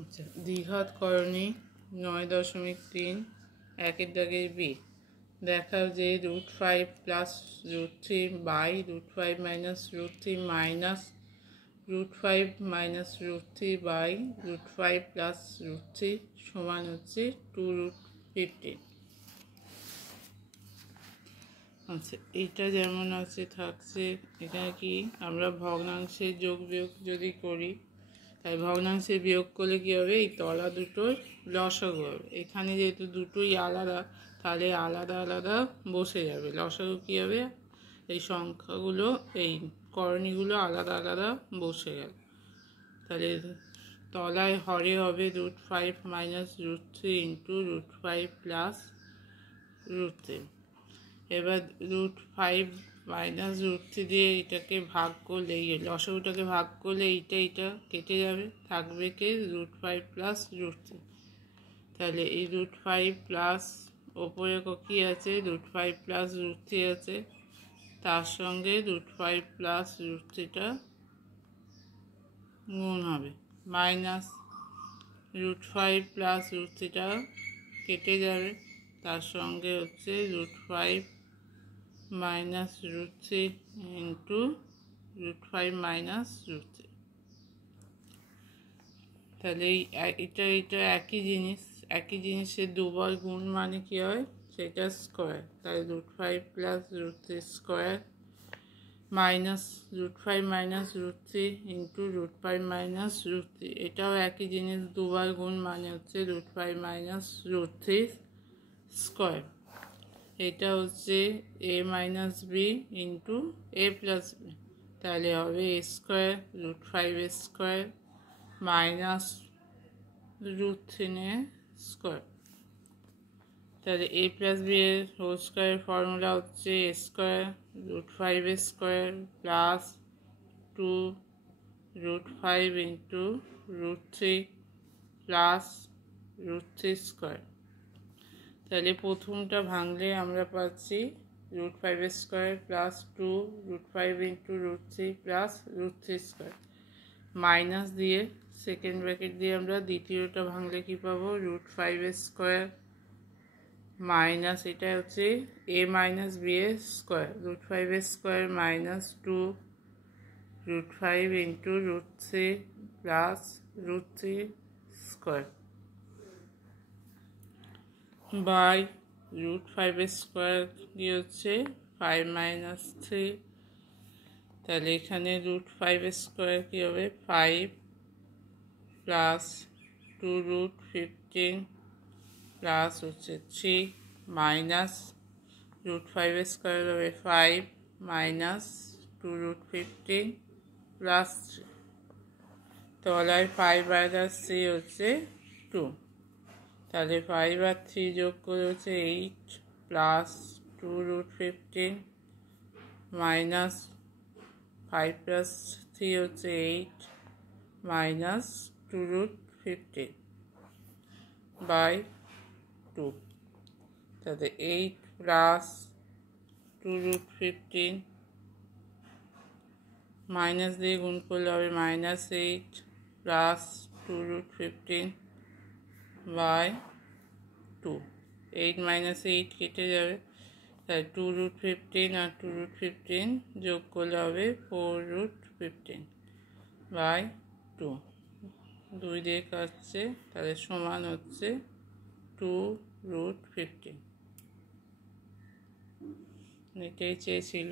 আচ্ছা, দ্বিঘাত করণী 9.3 একের দাগের বি। দেখাও যে √5 plus √3 by √5 minus √3 minus √5 minus √3 by √5 plus √3 সমান হচ্ছে 2√15। আচ্ছা, এটা যেমন আছে থাকছে। এখানে কি আমরা ভগ্নাংশের যোগ বিয়োগ যদি করি, তাই ভগ্নাংশের বিয়োগ করলে কী হবে, এই তলা দুটোর লসাগু হবে। এখানে যেহেতু দুটোই আলাদা, তাহলে আলাদা আলাদা বসে যাবে। লসাগু কী হবে, এই সংখ্যাগুলো, এই করণীগুলো আলাদা আলাদা বসে গেল। তাহলে তলায় হরে হবে √5 মাইনাস √3 ইন্টু √5 প্লাস √3। এবার √5 মাইনাস √3 দিয়ে এটাকে ভাগ করলে, এই লসাগুটাকে ভাগ করলে এইটা কেটে যাবে, থাকবে কি √5 প্লাস √3। তাহলে এই √5 প্লাস ওপরে কী আছে, √5 প্লাস √3 আছে, তার সঙ্গে √5 প্লাস √3টা গুণ হবে, মাইনাস √5 প্লাস √3টা কেটে যাবে, তার সঙ্গে হচ্ছে √5 মাইনাস √3 ইন্টু √5 মাইনাস √3। তাহলে এটা একই জিনিসের দুবার গুণ মানে কী হয়, সেটা স্কোয়ার। তাহলে √5 plus √3 square minus √5 minus √3 into √5 minus √3, এটাও একই জিনিস, দুবার গুণ মানে হচ্ছে √5 মাইনাস √3 স্কোয়ার। এটা হচ্ছে a minus b into a plus b. তাহলে হবে a square √5 square minus √3 square. তাহলে a প্লাস বি এর হোল স্কোয়ার ফর্মুলা হচ্ছে a square √5 square plus 2√5 into √3 plus √3 square. তাহলে প্রথমটা ভাঙলে আমরা পাচ্ছি √5 square plus 2√5 into √3 plus √3 square, minus দিয়ে সেকেন্ড ব্র্যাকেট দিয়ে আমরা দ্বিতীয়টা ভাঙলে কি পাবো, √5 স্কোয়ার মাইনাস এটা হচ্ছে a মাইনাস বি এর square, √5 square minus 2√5 into √3 plus √3 square by √5 square দিয়ে হচ্ছে 5 মাইনাস 3। তাহলে এখানে √5 স্কোয়ার কী হবে, 5 প্লাস 2√15 প্লাস হচ্ছে 3 মাইনাস √5 স্কোয়ার হবে 5 মাইনাস 2√15 প্লাস 3। তলায় 5 মাইনাস 3 হচ্ছে 2। তাহলে 5 আর 3 যোগ করে হচ্ছে 8 প্লাস 2√15 মাইনাস 5 প্লাস 3 হচ্ছে 8 মাইনাস 2√15 বাই 2। তাহলে 8 প্লাস 2√15 মাইনাস দিয়ে গুণ করলে হবে মাইনাস 8 প্লাস 2√15 বাই 2। 8 মাইনাস 8 কেটে যাবে, তাই 2√15 আর 2√15 যোগ করলে হবে 4√15 বাই 2। 2 দিয়ে কাটছে, তাহলে সমান হচ্ছে 2√15। এটাই চেয়েছিল।